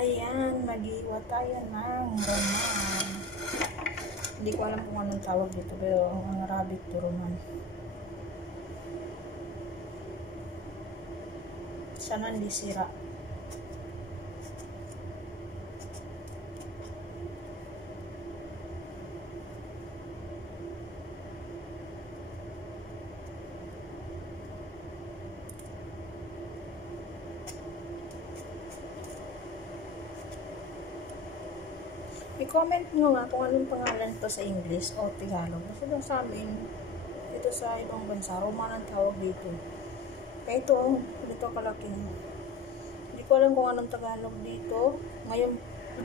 Ayan, mag-iwa tayo ng roman. Hindi ko alam kung anong tawag dito, pero ang Arabic to roman. Sana hindi sira. I-comment nyo nga kung anong pangalan ito sa English o Tagalog. Kasi doon sa amin, ito sa ibang bansa, roman ang tawag dito. Kaya ito kalaki. Hindi ko alam kung anong Tagalog dito. Ngayon,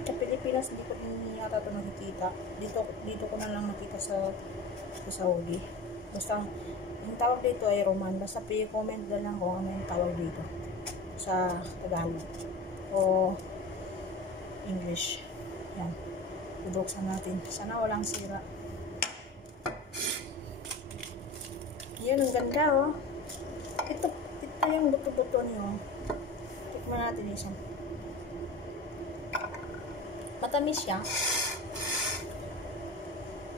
sa Pilipinas, hindi ko din yata ito nakikita. Dito ko na lang nakita sa Saudi. Basta, yung tawag dito ay roman. Basta i-comment na lang kung ano yung tawag dito sa Tagalog o English. Yan. Bubuksan natin. Sana walang sira. Yan, ang ganda oh. Ito yung buto-buto niyo. Tikman natin isa. Matamis siya.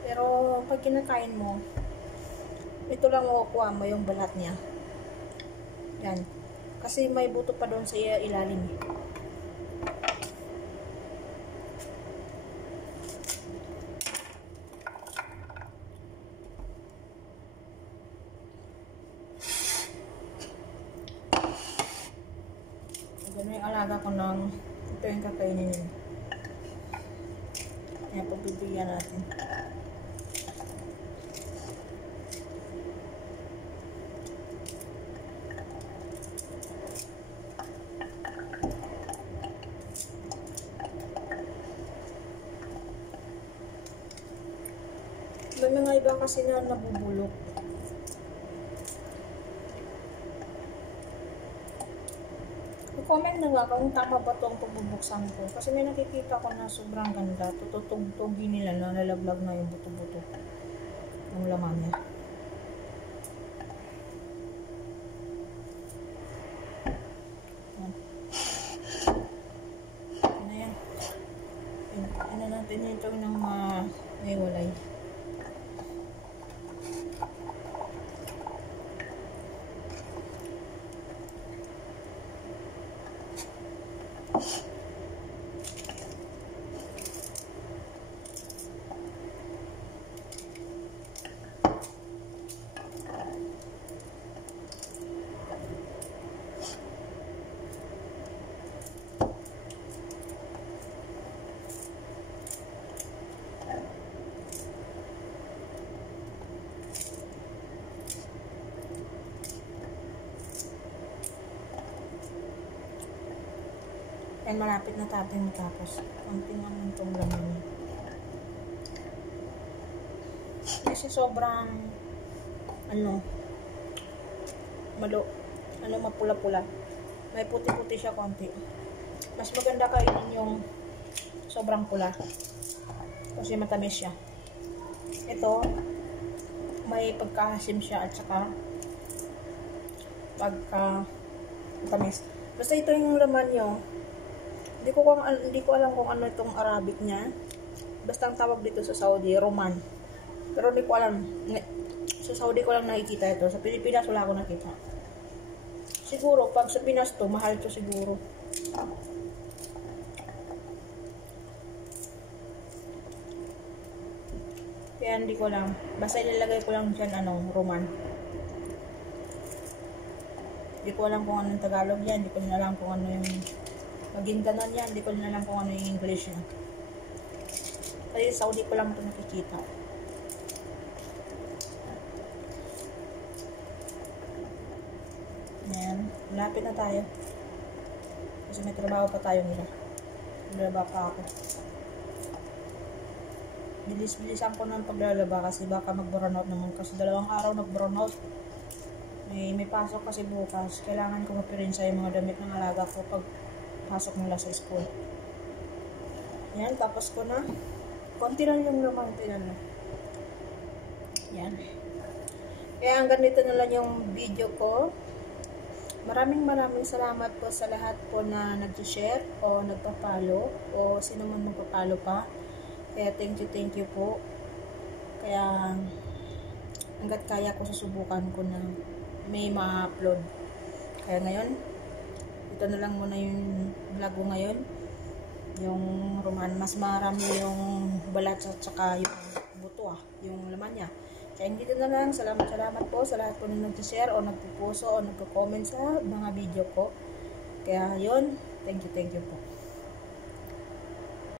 Pero pag kinakain mo, ito lang makukuha mo yung balat niya. Yan. Kasi may buto pa doon sa ilalim. Ganun yung alaga ko ng ito yung kakainin nila. Kaya pagbibigyan natin. May mga iba kasi na nabubulok. Comment na nga kung tama ba itong pagbubuksan ko. Kasi may nakikita ko na sobrang ganda. Tutugtugin nila na nalaglag na yung buto-buto ng laman niya. Yan. Ano natin ito ng may walay. Yan, malapit na tayo matapos. Konting naman itong laman niya. Kasi sobrang mapula-pula. May puti-puti siya konti. Mas maganda kainin yung sobrang pula. Kasi matamis siya. Ito, may pagkahasim siya at saka matamis. Basta ito yung laman nyo. Hindi ko alam kung ano itong Arabic niya. Basta ang tawag dito sa Saudi, roman. Pero hindi ko alam. Sa Saudi ko lang nakikita ito. Sa Pilipinas wala ako nakita. Siguro, pag sa Pinas to, mahal to siguro. Kaya hindi ko alam. Basta ilalagay ko lang dyan, roman. Hindi ko alam kung anong Tagalog yan. Hindi ko alam kung ano yung maging ganon yan. Hindi ko alam kung ano yung English yan. Kasi Saudi ko lang ito nakikita. Ayan. Malapit na tayo. Kasi may trabaho pa tayo nila. Maglaba pa ako. Bilis-bilisan ko ng paglalaba kasi baka mag-burnout naman. Kasi 2 araw nag-burnout. May pasok kasi bukas. Kailangan ko mapirinsa yung mga damit ng alaga ko pag pasok nila sa school. Yan, tapos ko na. Konti lang yung naman, tinan mo. Yan. Kaya hanggang dito na lang yung video ko. Maraming salamat po sa lahat po na nag-share o nagpa-follow o sino man magpa-follow pa. Kaya thank you po. Kaya hanggat kaya ko susubukan ko na may ma-upload. Kaya ngayon, ito na lang muna yung vlog ko ngayon. Yung roman, mas marami yung balat at saka yung buto yung laman niya. Kaya dito na lang, salamat po sa lahat po na nag-share o nagpupuso o nagko-comment sa mga video ko. Kaya yun, thank you po.